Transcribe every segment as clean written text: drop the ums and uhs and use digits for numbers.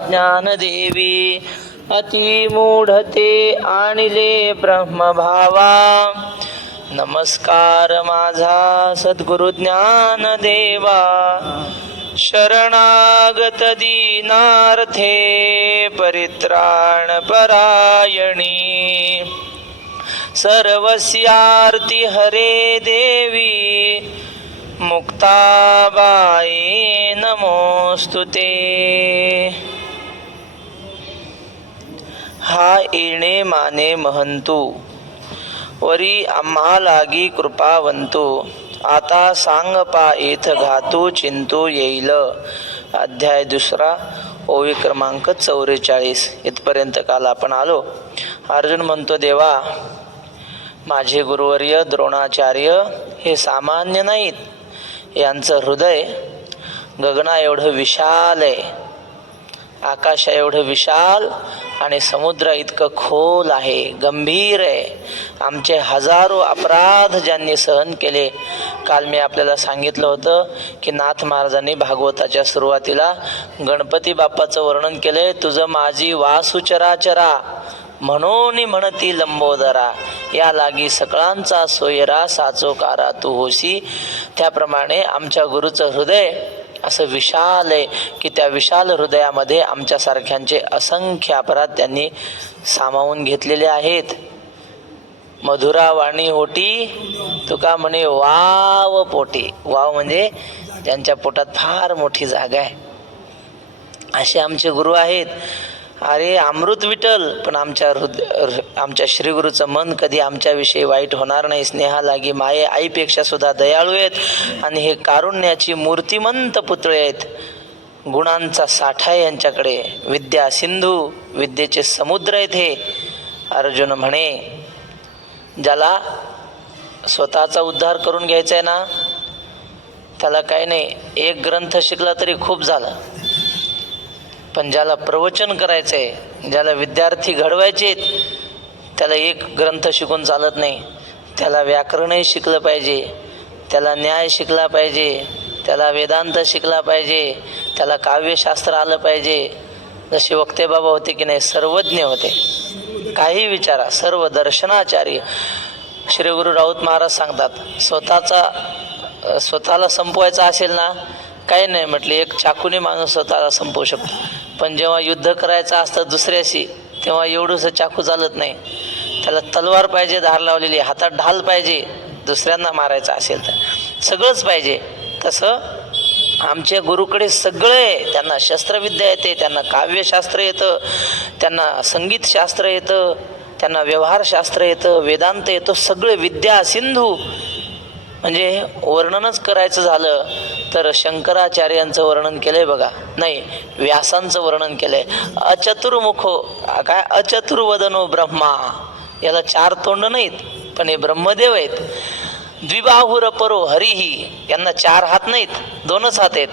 ज्ञानदेवी अति मूढते आणिले ब्रह्मभावा नमस्कार माझा सद्गुरु ज्ञानदेवा शरणागत दीनार्थे परित्राण परायणी सर्वस्यार्ति हरे देवी मुक्ताबाई नमोस्तुते। हा येणे माने महंतू वरी आम्हा लागी कृपावंतू आता सांग पा येथ घातू चिंतू येईल। अध्याय 2 ओवी क्रमांक 44 इथपर्यंत काल आपण आलो। अर्जुन म्हणतो, देवा माझे गुरुवर्य द्रोणाचार्य हे सामान्य नाहीत, यांचं हृदय गगना एवढं विशाल आहे, आकाशा एवढं विशाल आणि समुद्र इतकं खोल आहे, गंभीर आहे। आमचे हजारो अपराध ज्यांनी सहन केले। काल मी आपल्याला सांगितलं होतं की नाथ महाराजांनी भागवताच्या सुरुवातीला गणपती बाप्पाचं वर्णन केलंय। तुझं माझी वासुचराचरा म्हणून म्हणती लंबोदरा, या लागी सकळांचा सोयरा साचोकारा तू होसी। त्याप्रमाणे आमच्या गुरुचं हृदय असं विशाल आहे की त्या विशाल हृदयामध्ये आमच्यासारख्यांचे असंख्य अपराध त्यांनी सामावून घेतलेले आहेत। मधुरा वाणी होटी तुका म्हणे वाव पोटी, वाव म्हणजे ज्यांच्या पोटात फार मोठी जागा आहे, असे आमचे गुरु आहेत। अरे अमृत विठ्ठल, पण आमच्या श्रीगुरूचं मन कधी आमच्याविषयी वाईट होणार नाही। स्नेहा लागी माये आईपेक्षा सुद्धा दयाळू आहेत आणि हे कारुण्याची मूर्तिमंत पुतळे आहेत। गुणांचा साठा आहे यांच्याकडे, विद्या सिंधू, विद्येचे समुद्र आहेत हे। अर्जुन म्हणे, ज्याला स्वतःचा उद्धार करून घ्यायचा आहे ना, त्याला काही नाही, एक ग्रंथ शिकला तरी खूप झालं। पण ज्याला प्रवचन करायचं आहे, ज्याला विद्यार्थी घडवायचे आहेत, त्याला एक ग्रंथ शिकून चालत नाही। त्याला व्याकरणही शिकलं पाहिजे, त्याला न्याय शिकला पाहिजे, त्याला वेदांत शिकला पाहिजे, त्याला काव्यशास्त्र आलं पाहिजे। जसे वक्ते बाबा होते की नाही, सर्वज्ञ होते, काही विचारा, सर्व दर्शनाचार्य। श्री गुरु राऊत महाराज सांगतात, स्वतःला संपवायचं असेल ना, काही नाही म्हटले, एक चाकूने माणूस स्वतःला संपवू शकतो, पण जेव्हा युद्ध करायचं असतं दुसऱ्याशी, तेव्हा एवढंसं चाकू चालत नाही, त्याला तलवार पाहिजे धार लावलेली, हातात ढाल पाहिजे, दुसऱ्यांना मारायचं असेल तर सगळंच पाहिजे। तसं आमच्या गुरुकडे सगळं आहे, त्यांना शस्त्रविद्या येते, त्यांना काव्यशास्त्र येतं, त्यांना संगीतशास्त्र येतं, त्यांना व्यवहारशास्त्र येतं, वेदांत येतो, सगळे विद्या सिंधू। म्हणजे वर्णनच करायचं झालं तर शंकराचार्यांचं वर्णन केलंय बघा, नाही व्यासांचं वर्णन केलंय। अचतुर्मुखो, काय अचतुर्वदनो ब्रह्मा, याला 4 तोंड नाहीत, पण हे ब्रह्मदेव आहेत। द्विबाहुर परो हरिही, यांना 4 हात नाहीत, 2च हात आहेत,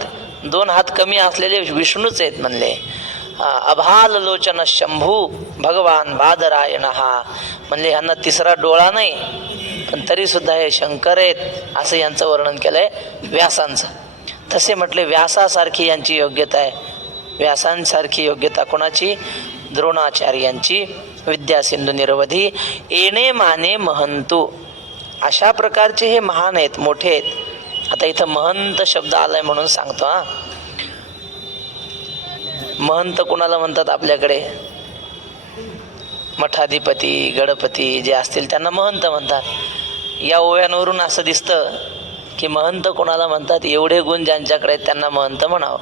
2 हात कमी असलेले विष्णूच आहेत म्हणले। अभाल लोचन शंभू भगवान बादरायण हा, म्हणले यांना 3रा डोळा नाही, पण तरी सुद्धा हे शंकर आहेत, असं यांचं वर्णन केलंय व्यासांचं। तसे म्हटले व्यासासारखी यांची योग्यता आहे, व्यासांसारखी योग्यता कोणाची? द्रोणाचार्यांची। विद्या सिंधू निरवधी येणे माने महंतू, अशा प्रकारचे हे महान आहेत, मोठे आहेत। आता इथं महंत शब्द आलाय म्हणून सांगतो हा। महंत कोणाला म्हणतात आपल्याकडे? मठाधिपती, गणपती जे असतील त्यांना महंत म्हणतात। या ओव्यांवरून असं दिसतं की महंत कोणाला म्हणतात? एवढे गुण ज्यांच्याकडे आहेत त्यांना महंत म्हणावं,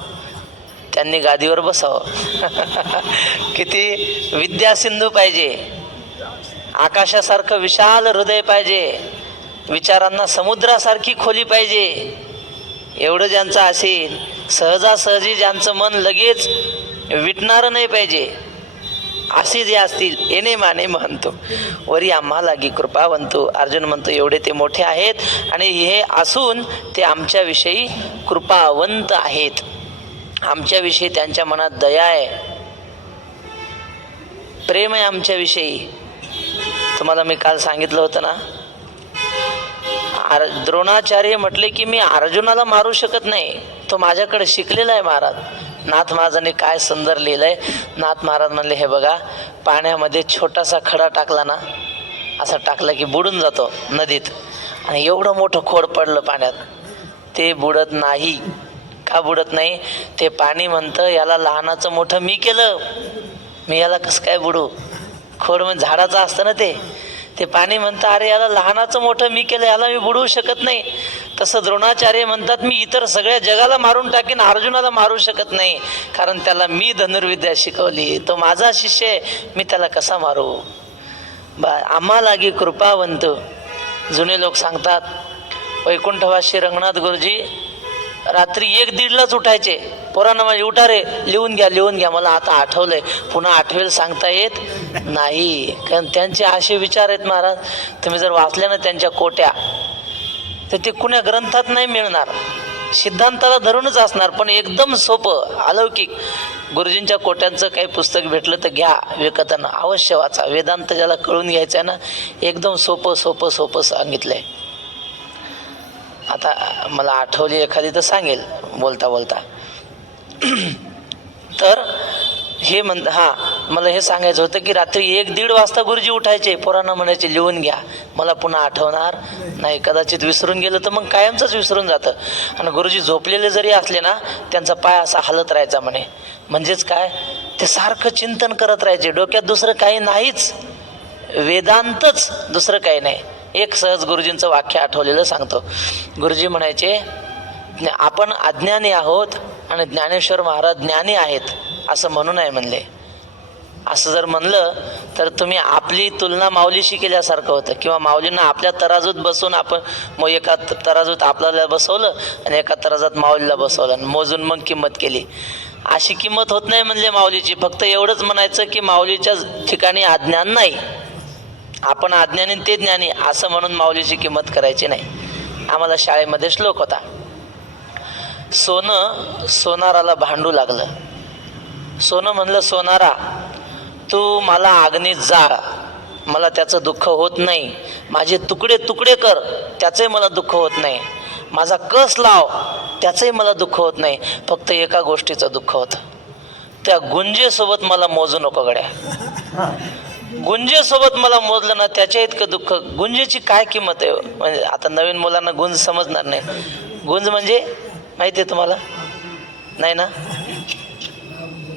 त्यांनी गादीवर बसावं। किती विद्या सिंधू पाहिजे, आकाशासारखं विशाल हृदय पाहिजे, विचारांना समुद्रासारखी खोली पाहिजे। एवढं ज्यांचं असेल, सहजासहजी ज्यांचं मन लगेच विटणारं नाही पाहिजे, असे जे असतील, येणे माने म्हणतो वरी आम्हा लागी कृपावंतू। अर्जुन म्हणतो एवढे ते मोठे आहेत आणि हे असून ते आमच्याविषयी कृपावंत आहेत, आमच्याविषयी त्यांच्या मनात दया आहे, प्रेम आहे आमच्याविषयी। तुम्हाला मी काल सांगितलं होतं ना, द्रोणाचार्य म्हटले की मी अर्जुनाला मारू शकत नाही, तो माझ्याकडे शिकलेला आहे महाराज, नाथ महाराजांनी काय सुंदर लिहिलंय. नाथ महाराज म्हणले, हे बघा, पाण्यामध्ये छोटासा खडा टाकला ना, असा टाकला की बुडून जातो नदीत, आणि एवढं मोठं खोड पडलं पाण्यात, ते बुडत नाही. का बुडत नाही? ते पाणी म्हणतं, याला लहानाचं मोठं मी केलं, मी याला कसं काय बुडू? खोड म्हणजे झाडाचं असतं ना ते पाणी म्हणतं, अरे याला लहानाचं मोठं मी केलं, याला मी बुडवू शकत नाही. तसं द्रोणाचार्य म्हणतात, मी इतर सगळ्या जगाला मारून टाकीन, अर्जुनाला मारू शकत नाही, कारण त्याला मी धनुर्विद्या शिकवली, तो माझा शिष्य आहे, मी त्याला कसा मारू? आम्हा लागी कृपावंत. जुने लोक सांगतात, वैकुंठवासी रंगनाथ गुरुजी रात्री 1-1:30लाच उठायचे. पोरांना माझे, उठा रे, लिहून घ्या, मला आता आठवलंय, पुन्हा आठवेल सांगता येत नाही. कारण त्यांचे असे विचार आहेत महाराज, तुम्ही जर वाचल्या ना त्यांच्या कोट्या, तर ते कुण्या ग्रंथात नाही मिळणार, सिद्धांताला धरूनच असणार, पण एकदम सोपं अलौकिक. गुरुजींच्या कोट्यांचं काही पुस्तक भेटलं तर घ्या विकताना, अवश्य वाचा. वेदांत ज्याला कळून घ्यायचं आहे ना, एकदम सोपं सांगितलंय. आता मला आठवली एखादी तर सांगेल बोलता बोलता. तर हे मला हे सांगायचं होतं की रात्री 1-1:30 वाजता गुरुजी उठायचे, पोरांना म्हणायचे लिहून घ्या, मला पुन्हा आठवणार नाही, कदाचित विसरून गेलं तर मग कायमचंच विसरून जातं. आणि गुरुजी झोपलेले जरी असले ना, त्यांचा पाय असा हलत राहायचा म्हणे. म्हणजेच काय, ते सारखं चिंतन करत राहायचे, डोक्यात दुसरं काही नाहीच, वेदांतच, दुसरं काही नाही. एक सहज गुरुजींचं वाक्य आठवलेलं सांगतो. गुरुजी म्हणायचे, आपण अज्ञानी आहोत आणि ज्ञानेश्वर महाराज ज्ञानी आहेत असं म्हणू नये म्हणले. असं जर म्हणलं तर तुम्ही आपली तुलना माऊलीशी केल्यासारखं होतं, किंवा माऊलींना आपल्या तराजूत बसून आपण मग एका तराजूत आपल्याला बसवलं आणि एका तराजात माऊलीला बसवलं आणि मोजून मग किंमत केली. अशी किंमत होत नाही म्हणले माऊलीची. फक्त एवढंच म्हणायचं की माऊलीच्या ठिकाणी अज्ञान नाही, आपण अज्ञानी ते ज्ञानी असं म्हणून माऊलीची किंमत करायची नाही. आम्हाला शाळेमध्ये श्लोक होता, सोनं सोनाराला भांडू लागलं. सोनं म्हणलं, सोनारा तू मला अग्नीत जाळ, मला त्याचं दुःख होत नाही, माझे तुकडे तुकडे कर, त्याचंही मला दुःख होत नाही, माझा कस लाव, त्याचंही मला दुःख होत नाही, फक्त एका गोष्टीचं दुःख होतं, त्या गुंजेसोबत मला मोजू नको गड्या. गुंजेसोबत मला मोजलं ना, त्याच्या इतकं दुःख. गुंजेची काय किंमत आहे? म्हणजे आता नवीन मुलांना गुंज समजणार नाही. गुंज म्हणजे माहिती आहे तुम्हाला? नाही ना?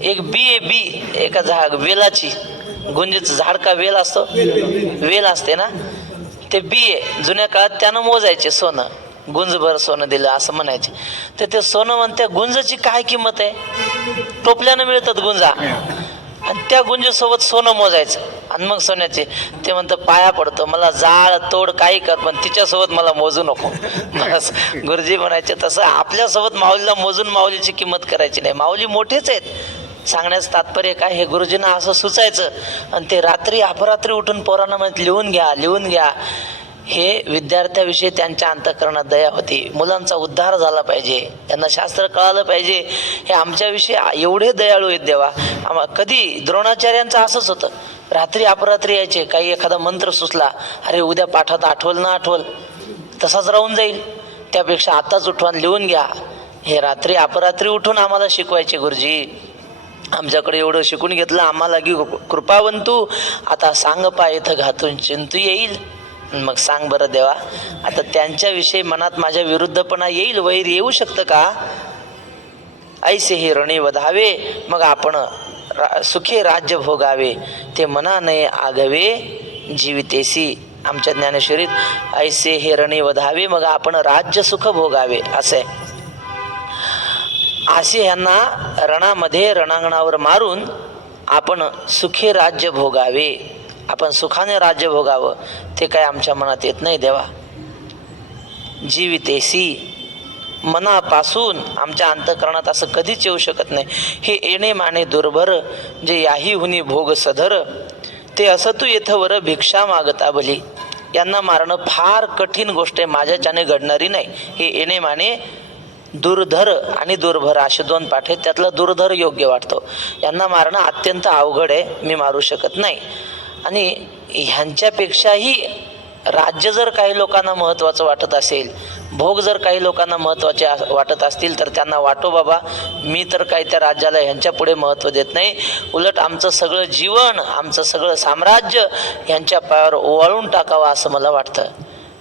एक बी आहे, बी एका वेलाची. गुंजेचं झाड का वेल असतो? वेल असते ना, ते बी आहे. जुन्या काळात त्यानं मोजायचे सोनं, गुंजभर सोनं दिलं असं म्हणायचे. तर ते सोनं म्हणते, गुंजाची काय किंमत आहे? टोपल्यानं मिळतात गुंजा, आणि त्या गुंजेसोबत सोनं मोजायचं. आणि मग सोन्याचे ते म्हणतं, पाया पडतो, मला जाळ तोड काही कर, पण तिच्यासोबत मला मोजू नको. बस गुरुजी म्हणायचे तसं आपल्यासोबत माऊलीला मोजून माऊलीची किंमत करायची नाही. माऊली मोठेच आहेत. सांगण्याचं तात्पर्य काय, हे गुरुजींना असं सुचायचं. आणि ते रात्री अपरात्री उठून पोरांना म्हणत, लिहून घ्या. हे विद्यार्थ्याविषयी त्यांच्या अंतःकरणात दया होती. मुलांचा उद्धार झाला पाहिजे, त्यांना शास्त्र कळालं पाहिजे. हे आमच्याविषयी एवढे दयाळू आहेत देवा. कधी द्रोणाचार्यांचं असंच होतं, रात्री अपरात्री यायचे, काही एखादा मंत्र सुचला, अरे उद्या पाठात आठवल तसाच राहून जाईल, त्यापेक्षा आताच उठवान लिहून घ्या. हे रात्री अपरात्री उठून आम्हाला शिकवायचे गुरुजी. आमच्याकडे एवढं शिकून घेतलं, आम्हाला की कृपावंतू. आता सांग पा इथं घातून चिंतू येईल. मग सांग बरं देवा, आता त्यांच्याविषयी मनात माझ्या विरुद्धपणा येईल, वैर येऊ शकतं का? ऐसे हे रणी वधावे, मग आपण सुखे राज्य भोगावे, ते मना नये आघवे जीवितेसी. आमच्या ज्ञानेश्वरीत ऐसे हे रणी वधावे, मग आपण राज्य सुख भोगावे असे. असे ह्यांना रणामध्ये रणांगणावर मारून आपण सुखे राज्य भोगावे, आपण सुखाने राज्य भोगावं, ते काय आमच्या मनात येत नाही देवा. जीवितेसी, मनापासून आमच्या अंतःकरणात असं कधीच येऊ शकत नाही. हे येणे माने दुर्भर, जे याही हुनी भोग सधर, ते असतू येथवर भिक्षा मागता भली. यांना मारणं फार कठीण गोष्ट आहे, माझ्याच्याने घडणारी नाही. हे येणे माने दुर्धर आणि दुर्भर असे दोन पाठ आहेत, त्यातला दुर्धर योग्य वाटतो. यांना मारणं अत्यंत अवघड आहे, मी मारू शकत नाही. आणि ह्यांच्यापेक्षाही राज्य जर काही लोकांना महत्त्वाचं वाटत असेल, भोग जर काही लोकांना महत्त्वाचे वाटत असतील तर त्यांना वाटो बाबा, मी तर काही त्या राज्याला ह्यांच्या पुढे महत्त्व देत नाही, उलट आमचं सगळं जीवन, आमचं सगळं साम्राज्य ह्यांच्या पायावर ओवाळून टाकावं असं मला वाटतं.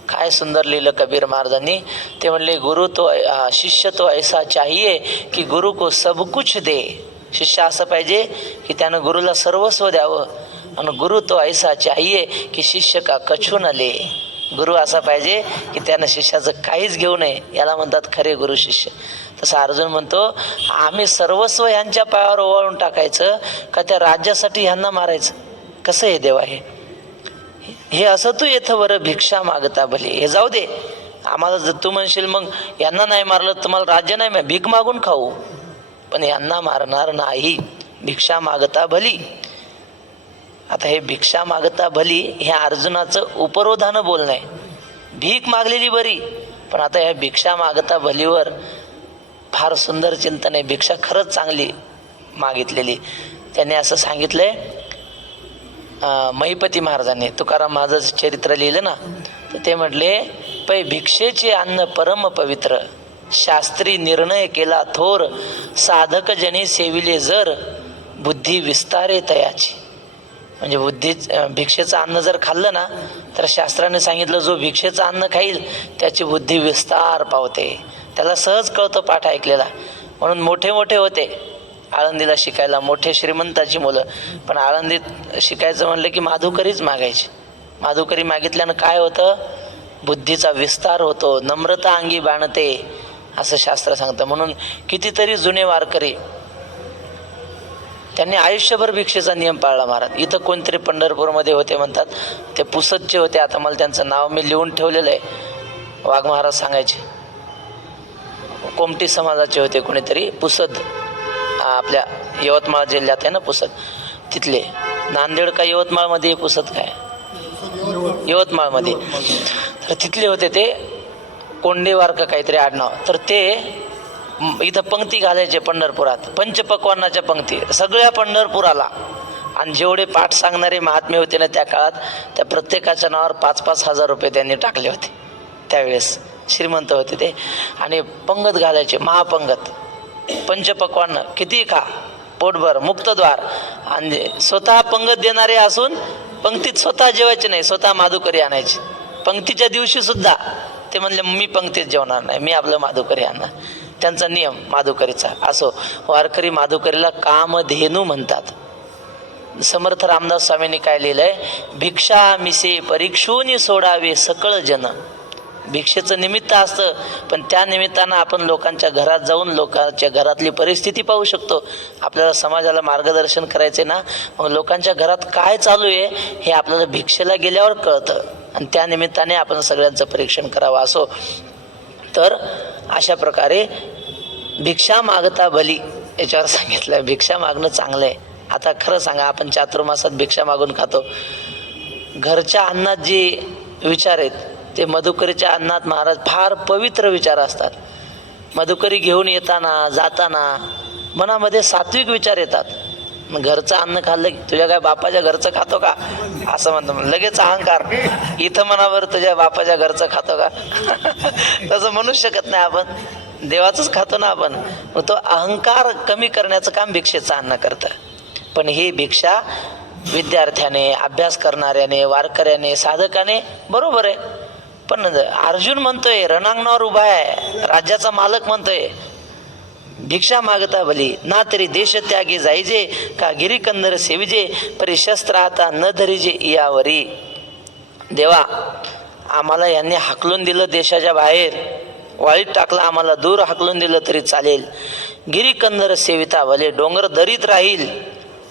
काय सुंदर लिहिलं कबीर महाराजांनी. ते म्हणले गुरु तो शिष्य तो ऐसा चाहिए की गुरु को सब कुछ दे. शिष्य असं पाहिजे की त्यानं गुरुला सर्वस्व द्यावं, आणि गुरु तो ऐसा चाहिए की शिष्य का कछु न ले. गुरु असा पाहिजे की त्यानं शिष्याचं काहीच घेऊ नये. याला म्हणतात खरे गुरु शिष्य. तसं अर्जुन म्हणतो आम्ही सर्वस्व ह्यांच्या पायावर ओवाळून टाकायचं का त्या राज्यासाठी ह्यांना मारायचं? कसं आहे देवा हे असं तू येतं बरं भिक्षा मागता भले. हे जाऊ दे आम्हाला, जर तू म्हणशील मग यांना नाही मारलं तुम्हाला राज्य नाही, भीक मागून खाऊ, पण यांना मारणार नाही, भिक्षा मागता भली. आता हे भिक्षा मागता भली हे अर्जुनाचं उपरोधानं बोलणं आहे. भीक मागलेली बरी, पण आता ह्या भिक्षा मागता भलीवर फार सुंदर चिंतन आहे. भिक्षा खरंच चांगली मागितलेली. त्यांनी असं सांगितलंय महिपती महाराजांनी, तुकाराम महाराजांचं चरित्र लिहिलं ना, तर ते म्हटले पै भिक्षेचे अन्न परम पवित्र, शास्त्री निर्णय केला थोर, साधक जनी सेविले जर, बुद्धी विस्तारे तयाची. म्हणजे भिक्षेचं अन्न जर खाल्लं ना तर शास्त्राने सांगितलं जो भिक्षेचं अन्न खाईल त्याची बुद्धी विस्तार पावते, त्याला सहज कळतं पाठ ऐकलेला. म्हणून मोठे मोठे होते आळंदीला शिकायला, मोठे श्रीमंताची मुलं, पण आळंदीत शिकायचं म्हणलं की माधुकरीच मागायची. माधुकरी मागितल्यानं काय होतं? बुद्धीचा विस्तार होतो, नम्रता अंगी बाणते असं शास्त्र सांगतं. म्हणून कितीतरी जुने वारकरी त्यांनी आयुष्यभर भिक्षेचा नियम पाळला महाराज. इथं कोणतरी पंढरपूरमध्ये होते म्हणतात, ते पुसदचे होते, आता मला त्यांचं नाव मी लिहून ठेवलेलं आहे, वाघ महाराज सांगायचे. कोमटी समाजाचे होते कोणीतरी, पुसद आपल्या यवतमाळ जिल्ह्यात आहे ना पुसद, तिथले. नांदेड का यवतमाळमध्ये, पुसद काय यवतमाळमध्ये, तर तिथले होते ते कोंडेवार का काहीतरी आडनाव. तर ते इथं पंक्ती घालायचे पंढरपुरात, पंचपक्वान्नाच्या पंक्ती सगळ्या पंढरपुराला. आणि जेवढे पाठ सांगणारे महात्मे होते ना त्या काळात, त्या प्रत्येकाच्या नावावर 5-5 हजार रुपये त्यांनी टाकले होते. त्यावेळेस श्रीमंत होते ते. आणि पंगत घालायचे, महापंगत, पंचपक्वान्न किती खा, पोटभर, मुक्तद्वार. आणि स्वतः पंगत देणारे असून पंक्तीत स्वतः जेवायचे नाही, स्वतः माधुकरी आणायचे. पंक्तीच्या दिवशी सुद्धा ते म्हणले मी पंक्तीत जेवणार नाही, मी आपलं माधुकरी आणणार. त्यांचा नियम माधुकरीचा. असो, वारकरी माधुकरीला कामधेनू म्हणतात. समर्थ रामदास स्वामींनी काय लिहिलंय? भिक्षा मिसे परीक्षूनी सोडावे सकळ जन. भिक्षेचं निमित्त असतं, पण त्या निमित्तानं आपण लोकांच्या घरात जाऊन लोकांच्या घरातली परिस्थिती पाहू शकतो. आपल्याला समाजाला मार्गदर्शन करायचे ना, मग लोकांच्या घरात काय चालू आहे हे आपल्याला भिक्षेला गेल्यावर कळतं, आणि त्या निमित्ताने आपण सगळ्यांचं परीक्षण करावं. असो, तर अशा प्रकारे भिक्षा मागता भली याच्यावर सांगितलं. भिक्षा मागणं चांगलं आहे. आता खरं सांगा, आपण चातुर्मासात भिक्षा मागून खातो. घरच्या अन्नात जे विचार आहेत ते मधुकरीच्या अन्नात महाराज फार पवित्र विचार असतात. मधुकरी घेऊन येताना जाताना मनामध्ये सात्विक विचार येतात. घरचं अन्न खाल्लं की तुझ्या काय बापाच्या घरचं खातो का असं म्हणतो, लगेच अहंकार. इथं मनावर तुझ्या बापाच्या घरचं खातो का तसं म्हणू शकत नाही आपण, देवाचंच खातो ना आपण. मग तो अहंकार कमी करण्याचं काम भिक्षेचं अन्न करतं. पण ही भिक्षा विद्यार्थ्याने, अभ्यास करणाऱ्याने, वारकऱ्याने, साधकाने बरोबर आहे. पण अर्जुन म्हणतोय रणांगणावर उभा आहे, राज्याचा मालक म्हणतोय भिक्षा मागता भली, ना तरी देश त्यागे जायजे, का गिरीकंदर सेविजे, परी शस्त्र आता न धरिजे यावरी. देवा, आम्हाला यांनी हाकलून दिलं देशाच्या बाहेर, वाळीत टाकलं आम्हाला, दूर हाकलून दिलं तरी चालेल. गिरीकंदर सेविता भले, डोंगर दरीत राहील,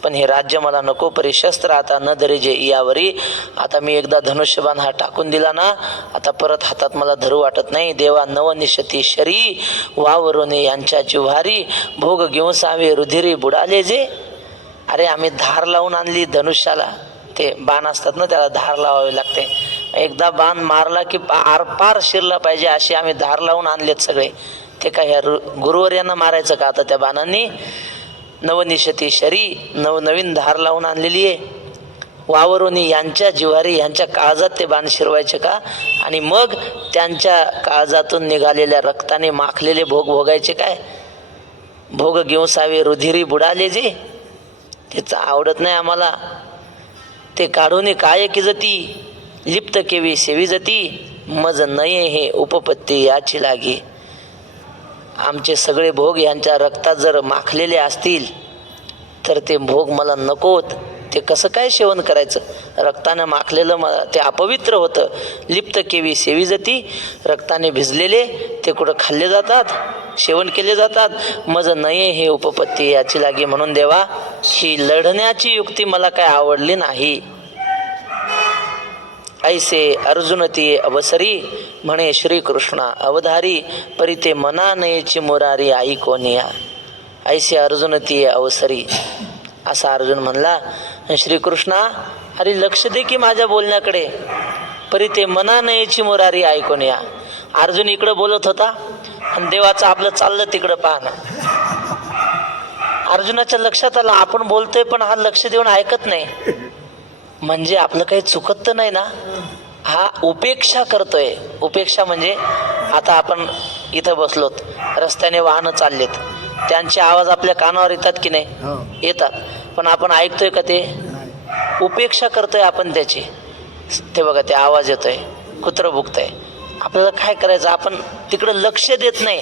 पण हे राज्य मला नको. परी शस्त्र आता न धरिजे यावरी. आता मी एकदा धनुष्यबाण हा टाकून दिला ना, आता परत हातात मला धरू वाटत नाही. देवा नवनिशती शरी, वावरोने यांच्या जिव्हारी, भोग घेऊन सावे रुधिरी बुडाले जे. अरे आम्ही धार लावून आणली धनुष्याला, ते बाण असतात ना त्याला धार लावावी लागते. एकदा बाण मारला की आरपार शिरला पाहिजे अशी आम्ही धार लावून आणलेत सगळे. ते काय ह्या गुरुवर यांना मारायचं का आता त्या बाणांनी? नवनिशती शरी, नवनवीन धार लावून आणलेली आहे. वावरोनी यांच्या जिवारी, यांच्या काळजात ते बाण शिरवायचे का? आणि मग त्यांच्या काळजातून निघालेल्या रक्ताने माखलेले भोग भोगायचे काय? भोग घेऊन सावे रुधिरी बुडाले जे, त्याचं आवडत नाही आम्हाला. ते काढून काय की जती, लिप्त केवी सेवी जती, मज नये हे उपपत्ती याची लागे. आमचे सगळे भोग यांच्या रक्तात जर माखलेले असतील तर ते भोग मला नकोत. ते कसं काय सेवन करायचं? रक्ताने माखलेलं मला ते अपवित्र होतं. लिप्त केवी सेवी जती, रक्ताने भिजलेले ते कुठं खाल्ले जातात, सेवन केले जातात. मज नये हे उपपत्ती याची लागे. म्हणून देवा, ही लढण्याची युक्ती मला काय आवडली नाही. ऐसे अर्जुन ती अवसरी, म्हणे श्रीकृष्णा अवधारी, परी ते मना नयेची मुरारी आई कोणिया. ऐसे अर्जुन ती अवसरी, असा अर्जुन म्हणला. श्रीकृष्णा, अरे लक्ष दे की माझ्या बोलण्याकडे. परी ते मना नयेची मुरारी ऐकून या. अर्जुन इकडं बोलत होता आणि देवाचं आपलं चाललं तिकडं पाहणं. अर्जुनाच्या लक्षात आलं आपण बोलतोय पण हा लक्ष देऊन ऐकत नाही. म्हणजे आपलं काही चुकत तर नाही ना. हा उपेक्षा करतोय. उपेक्षा म्हणजे आता आपण इथं बसलोत, रस्त्याने वाहनं चाललेत, त्यांचे आवाज आपल्या कानावर येतात की नाही? येतात. पण आपण ऐकतोय का ते? उपेक्षा करतोय आपण त्याची. ते बघा ते आवाज येतोय, कुत्रं भुकतंय, आपल्याला काय करायचं? आपण तिकडं लक्ष देत नाही.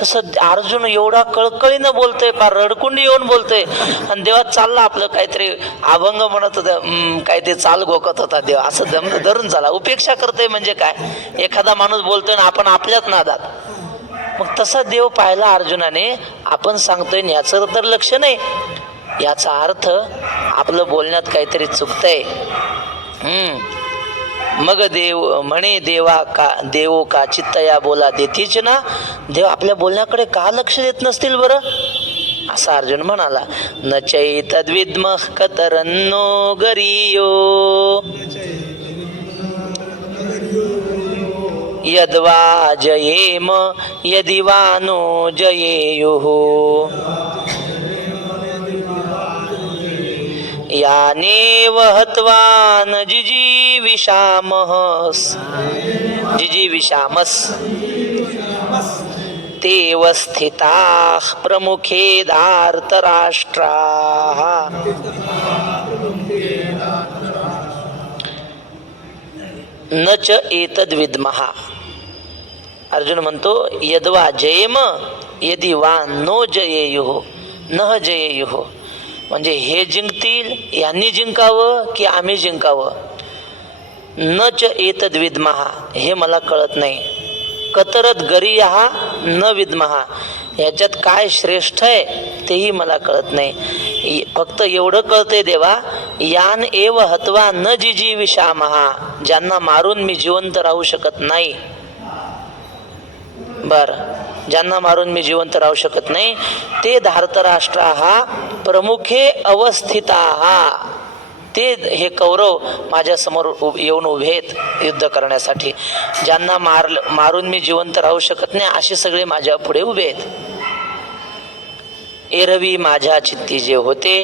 तसं अर्जुन एवढा कळकळीनं बोलतोय, फार रडकुंडी येऊन बोलतोय आणि देवात चालला आपलं काहीतरी अभंग म्हणत होतं, काय ते चाल घोकत होता देव, असं धरून चाला. उपेक्षा करतोय म्हणजे काय? एखादा माणूस बोलतोय ना आपण आपल्याच नादात. मग तसा देव पाहिला अर्जुनाने. आपण सांगतोय याचं तर लक्ष नाही. याचा अर्थ आपलं बोलण्यात काहीतरी चुकतंय. मग देव म्हणे देवो का चित्तया बोला देतीच ना. देव आपल्या बोलण्याकडे का लक्ष देत नसतील बरं? असा अर्जुन म्हणाला. न चैतद्विद्मः कतरन्नो गरीयो यद्वा जयेम यदि वा नो जयेयुः यानेव हत्वा न जिजीविषामस् तेव स्थिताः प्रमुखे धार्तराष्ट्राः. न च एतद्विद्मः. अर्जुन म्हणतो यद्वा जयेम यदि वा नो जयेयुः न जयेयुः. म्हणजे हे जिंकतील, यांनी जिंकावं की आम्ही जिंकावं. न च एतद विद्महा, हे मला कळत नाही. कतरत गरीयहा न विद्महा, ह्याच्यात काय श्रेष्ठ आहे तेही मला कळत नाही. फक्त एवढं कळतंय देवा, यान एव हत्वा न जिजीविषामहा, ज्यांना मारून मी जिवंत राहू शकत नाही. बर, ज्यांना मारून मी जिवंत राहू शकत नाही ते धार्तराष्ट्राः प्रमुखे अवस्थिताः. ते हे कौरव माझ्या समोर येऊन उभे आहेत युद्ध करण्यासाठी. ज्यांना मारून मी जिवंत राहू शकत नाही असे सगळे माझ्या पुढे उभे आहेत. एरवी माझ्या चित्ती जे होते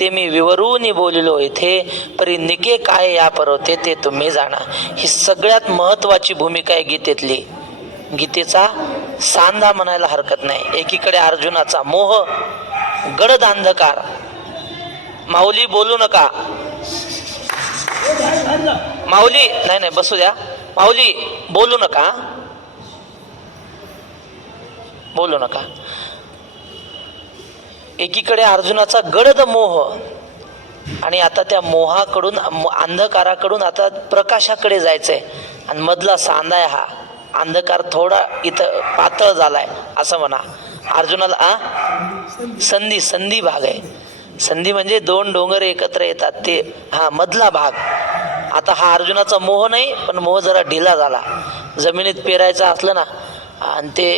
ते मी विवरून बोलिलो इथे, परी निके काय या परवते ते तुम्ही जाणा. ही सगळ्यात महत्वाची भूमिका आहे गीतेतली. गीतेचा सांधा म्हणायला हरकत नाही. एकीकडे अर्जुनाचा मोह, गडद अंधकार. माऊली बोलू नका, माऊली नाही बसू द्या, माऊली बोलू नका, बोलू नका. एकीकडे अर्जुनाचा गडद मोह आणि आता त्या मोहाकडून, अंधकाराकडून आता प्रकाशाकडे जायचंय. आणि मधला सांधा आहे हा. अंधकार थोडा इथं पातळ झालाय असं म्हणा. अर्जुनाला संधी भाग आहे. संधी म्हणजे दोन डोंगर एकत्र येतात ते, हा मधला भाग. आता हा अर्जुनाचा मोह नाही, पण मोह जरा ढिला झाला. जमिनीत पेरायचं असलं ना आणि ते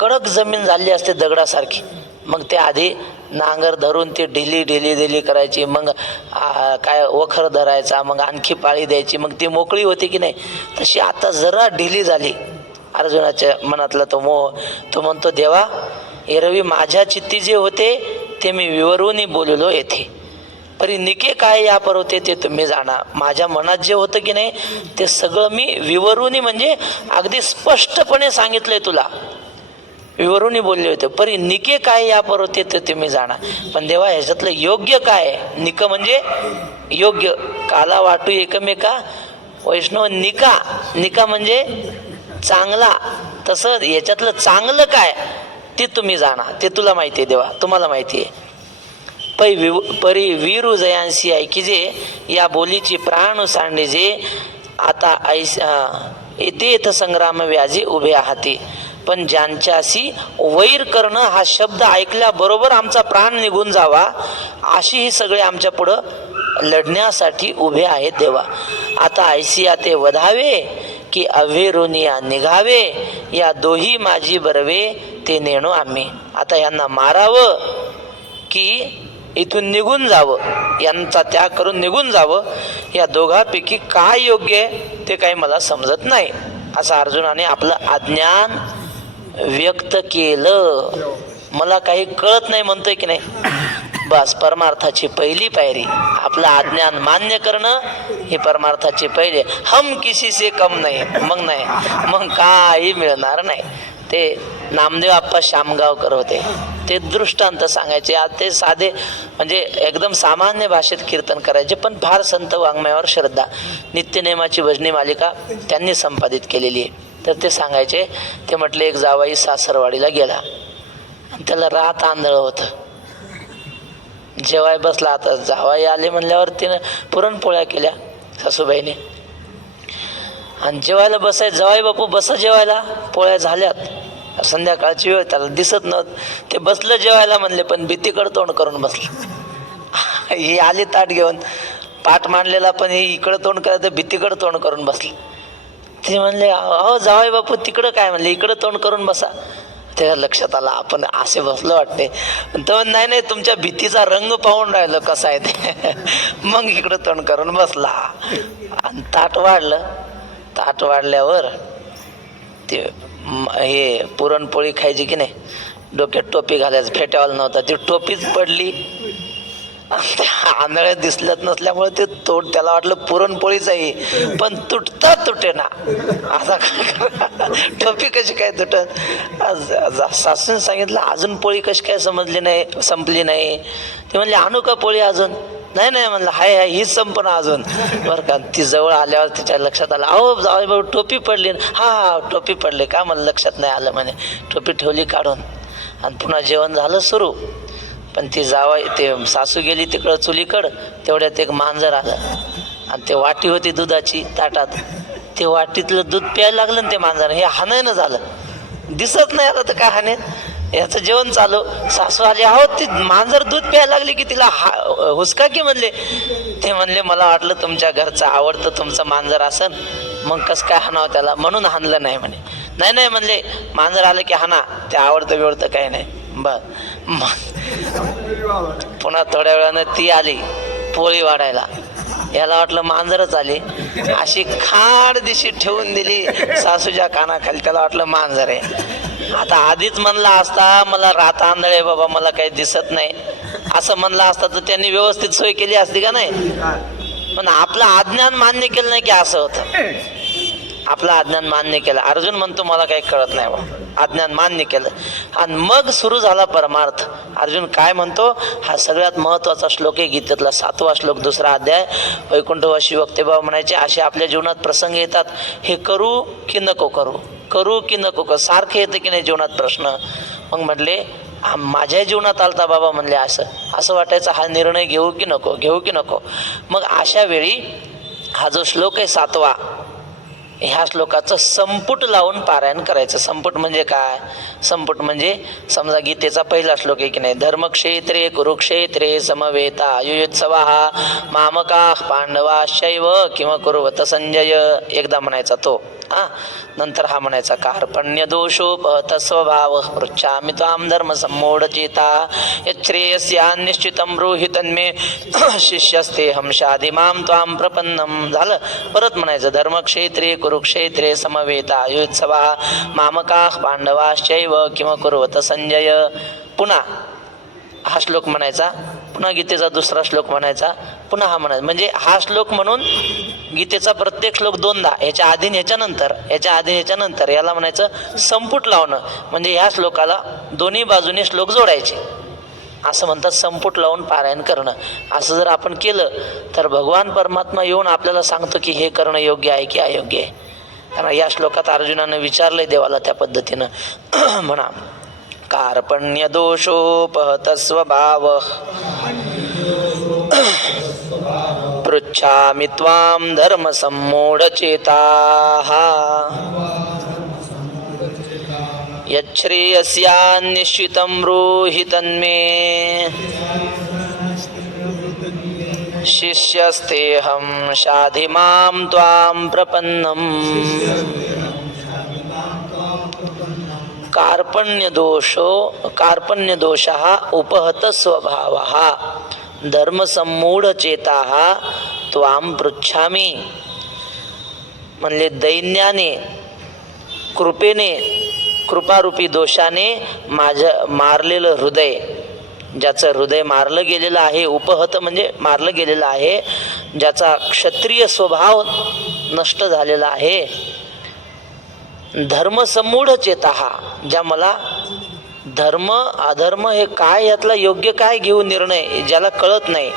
कडक जमीन झाली असते दगडासारखी, मग ते आधी नांगर धरून ते ढिली करायची, मग काय वखर धरायचा, मग आणखी पाळी द्यायची, मग ती मोकळी होती की नाही. तशी आता जरा ढिली झाली अर्जुनाच्या मनातला तो मोह. तो म्हणतो देवा, एरवी माझ्या चित्ती जे होते ते मी विवरून बोललो येथे, परी निके काय या पर्वते ते तुम्ही जाणा. माझ्या मनात जे होतं की नाही ते सगळं मी विवरूनी म्हणजे अगदी स्पष्टपणे सांगितलंय तुला, विवरूनी बोलले होते. परी निके काय या पर्वते ते तुम्ही जाणा. पण देवा ह्याच्यातलं योग्य काय? निक म्हणजे योग्य. काला वाटू एकमेका वैष्णव निका, निका म्हणजे चांगला. तसं याच्यातलं चांगलं काय ते तुम्ही जाणा, ते तुला माहिती आहे देवा, तुम्हाला माहिती आहे. परी वीरू जयांशी ऐकी जे या बोलीची प्राण सांडे जे आता येथ संग्राम व्याजी उभे आहाती. पण ज्यांच्याशी वैर करणं हा शब्द ऐकल्याबरोबर आमचा प्राण निघून जावा अशी ही सगळे आमच्या पुढं लढण्यासाठी उभे आहेत देवा. आता ऐसिया ते वधावे की अव्हेरोनिया निघावे या दोही माझी बरवे ते नेणो आम्ही. आता यांना मारावं की इथून निघून जावं, यांचा त्याग करून निघून जावं, या दोघांपैकी काय योग्य आहे ते काही मला समजत नाही, असं अर्जुनाने आपलं अज्ञान व्यक्त केलं. मला काही कळत नाही म्हणतोय की नाही. बस परमार्थाची पहिली पायरी आपलं अज्ञान मान्य करणं, ही परमार्थाची पहिली. हम किसी से कम नाही, मग काही मिळणार नाही. ते नामदेव आप्पा शामगावकर होते, ते दृष्टांत सांगायचे. आज ते साधे म्हणजे एकदम सामान्य भाषेत कीर्तन करायचे, पण फार संत वाङ्मयावर श्रद्धा. नित्यनेमाची भजनी मालिका त्यांनी संपादित केलेली आहे. तर ते सांगायचे, ते म्हटले एक जावाई सासरवाडीला गेला आणि त्याला रात आंधळ होतं. जेवाय बसला. आता जावाई आले म्हणल्यावर तिनं पुरणपोळ्या केल्या सासूबाईने आणि जेवायला बसाय. जवाई बापू बसा जेवायला, पोळ्या झाल्यात, संध्याकाळची वेळ, त्याला दिसत नव्हतं. ते बसलं जेवायला म्हणले, पण भीतीकडं तोंड करून बसलं. ही आली ताट घेऊन, पाठ मांडलेला, पण ही इकडं तोंड करायचं, भीतीकडं तोंड करून बसलं. ते म्हणले अहो जावाई बापू तिकडं काय? म्हणले इकडं तोंड करून बसा. त्याच्या लक्षात आला आपण असे बसलो वाटते. तर नाही तुमच्या भीतीचा रंग पाहून राहिलं कसा आहे ते. मग इकडं तोंड करून बसला आणि ताट वाढलं. ताट वाढल्यावर ते हे पुरणपोळी खायची की नाही, डोक्यात टोपी घालायचं, फेट्यावाला नव्हता, ती टोपीच पडली. आंधळे दिसल्यात नसल्यामुळे ते तोड, त्याला वाटलं पुरणपोळीच आहे, पण तुटता तुटे ना. असा टोपी कशी काय तुटत? सासून सांगितलं अजून पोळी कशी काय समजली नाही, संपली नाही. ते म्हणले आणू का पोळी अजून? नाही म्हणलं हाय हीच संपना अजून. बरं का, ती जवळ आल्यावर तिच्या लक्षात आलं, अहो जाऊ भाऊ टोपी पडली. हा टोपी पडली का? मला लक्षात नाही आलं म्हणे. टोपी ठेवली काढून आणि पुन्हा जेवण झालं सुरू. पण ती जावाई, ते सासू गेली तिकडं चुलीकडं, तेवढ्यात एक मांजर आलं आणि ते वाटी होती दुधाची ताटात, ते वाटीतलं दूध प्यायला लागलं. ते मांजर हे हाणायनं झालं, दिसत नाही आता तर काय हाणे, याचं जेवण चालू. सासू आली, अहो ती मांजर दूध प्यायला लागली की तिला हुसका की म्हणले. ते म्हणले मला वाटलं तुमच्या घरचं आवडतं तुमचं मांजर असन, मग कसं काय हाणावं त्याला, म्हणून हाणलं नाही म्हणे. नाही म्हणले मांजर आलं की हाणा, ते आवडतं बिवडतं काही नाही. बर पुन्हा थोड्या वेळानं ती आली पोळी वाढायला. याला वाटलं मांजरच आली, अशी खाड दिशी ठेवून दिली सासूच्या कानाखाली. त्याला वाटलं मांजर आहे. आता आधीच म्हणला असता मला रात आंधळे बाबा, मला काही दिसत नाही, असं म्हणला असता तर त्यांनी व्यवस्थित सोय केली असती का नाही. पण आपलं अज्ञान मान्य केलं नाही की असं होतं. आपलं अज्ञान मान्य केलं. अर्जुन म्हणतो मला काही कळत नाही बा, अज्ञान मान्य केलं. आणि मग सुरू झाला परमार्थ. अर्जुन काय म्हणतो, हा सगळ्यात महत्वाचा श्लोक आहे गीतेतला 7वा श्लोक 2रा अध्याय. वैकुंठवासी वक्तेभाव म्हणायचे. असे आपल्या जीवनात प्रसंग येतात, हे करू की नको करू, करू की नको करू, सारखे येतं की नाही जीवनात प्रश्न. मग म्हटले माझ्या जीवनात आलता बाबा, म्हणले असं वाटायचं हा निर्णय घेऊ की नको. मग अशा वेळी हा जो श्लोक आहे 7वा, ह्या श्लोकाचं संपुट लावून पारायण करायचं. संपुट म्हणजे काय? संपुट म्हणजे समजा गीतेचा पहिला श्लोक आहे की नाही, धर्मक्षेत्रे कुरुक्षेत्रे समवेता युयुत्सवा मामका पांडवाश्चैव किंवा कुरुवत संजय. एकदा म्हणायचा तो, नंतर हा म्हणायचा कार्पण्य दोषोपहत स्वभाव पृच्छामि त्वां धर्म सम्मूढचेता यच्छ्रेयस्यान्निश्चितं ब्रूहि तन्मे शिष्यस्तेऽहं शाधि मां त्वां प्रपन्नम. झालं. परत म्हणायचं धर्मक्षेत्रे कुरुक्षेत्रे समवेता युत्सवा मामकाः पांडवाश्चैव किंवा कुरुवत संजय. पुन्हा हा श्लोक म्हणायचा पुन्हा गीतेचा दुसरा श्लोक म्हणायचा, पुन्हा हा म्हणायचा. म्हणजे हा श्लोक म्हणून गीतेचा प्रत्येक श्लोक दोनदा, ह्याच्या आधी ह्याच्यानंतर, ह्याच्या आधी ह्याच्यानंतर, याला म्हणायचं संपुट लावणं. म्हणजे ह्या श्लोकाला दोन्ही बाजूने श्लोक जोडायचे, असं म्हणतात संपुट लावून पारायण करणं. असं जर आपण केलं तर भगवान परमात्मा येऊन आपल्याला सांगतो की हे करणं योग्य आहे की अयोग्य आहे. कारण या श्लोकात अर्जुनानं विचारलंय देवाला त्या पद्धतीनं. म्हणा, कार्पण्य दोषोपहत स्वभाव पृच्छामि त्वां धर्म सम्मूढचेताः यच्छ्रेयस्यान्निश्चितं ब्रूहि तन्मे शिष्यस्तेऽहं शाधि मां त्वां प्रपन्नम्. कार्पण्यदोषः उपहत स्वभावः धर्मसम्मूढचेताः त्वां पृच्छामि. म्हणले दैन्याने, कृपेने, कृपारूपी दोषाने माझं मारलेलं हृदय, ज्याचं हृदय मारलं गेलेलं आहे, उपहत म्हणजे मारलं गेलेलं आहे, ज्याचा क्षत्रिय स्वभाव नष्ट झालेला आहे, धर्मसम्मूढ चेताहा, ज्या मला धर्म अधर्म हे काय, यातला योग्य काय घेऊ निर्णय ज्याला कळत नाही,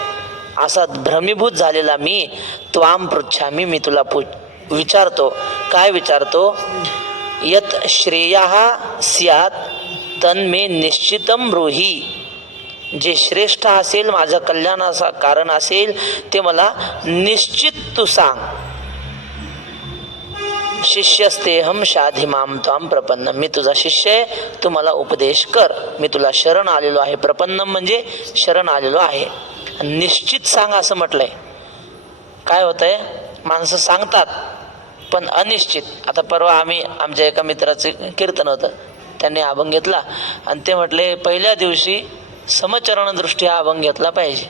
असा भ्रमीभूत झालेला मी, त्वाम पृच्छामी, मी तुला विचारतो. काय विचारतो? यत श्रेयः स्यात् तन्मे निश्चितं ब्रूहि. जे श्रेष्ठ असेल, माझं कल्याणाचं कारण असेल, ते मला निश्चित तू सांग. शिष्यस्तेहम शाधि माम त्वाम प्रपन्न. मी तुझा शिष्य आहे, तू मला उपदेश कर. मी तुला शरण आलेलो आहे. प्रपन्नम म्हणजे शरण आलेलो आहे. निश्चित सांग असं म्हटलंय. काय होतंय, माणसं सांगतात पण अनिश्चित. आता परवा आम्ही आमच्या एका मित्राचं कीर्तन होतं, त्यांनी अभंग घेतला आणि ते म्हटले पहिल्या दिवशी समचरण दृष्टी अभंग घेतला पाहिजे.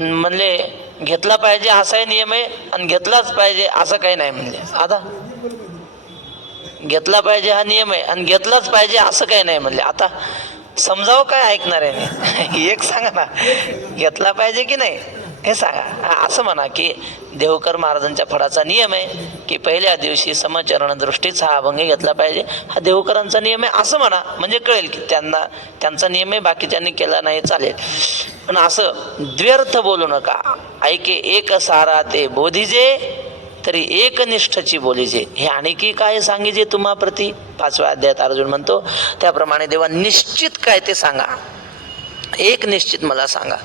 म्हणले घेतला पाहिजे असाही नियम आहे आणि घेतलाच पाहिजे असं काही नाही. म्हणजे आता घेतला पाहिजे हा नियम आहे आणि घेतलाच पाहिजे असं काही नाही. म्हणले आता समजावं काय ऐकणार आहे? एक सांगा ना, घेतला पाहिजे की नाही हे सांगा. असं म्हणा की देवकर महाराजांच्या फळाचा नियम आहे की पहिल्या दिवशी समचरण दृष्टीच हा अभंग घेतला पाहिजे, हा देवकरांचा नियम आहे असं म्हणा. म्हणजे कळेल की त्यांचा नियम आहे, बाकीच्यांनी केला नाही चालेल. पण असं द्व्यर्थ बोलू नका. ऐके एक सारा ते बोधिजे, तरी एकनिष्ठची बोलीजे. हे आणखी काय सांगिजे तुम्हा प्रती, 5व्या अध्यायात अर्जुन म्हणतो. त्याप्रमाणे देवा निश्चित काय ते सांगा, एक निश्चित मला सांगा.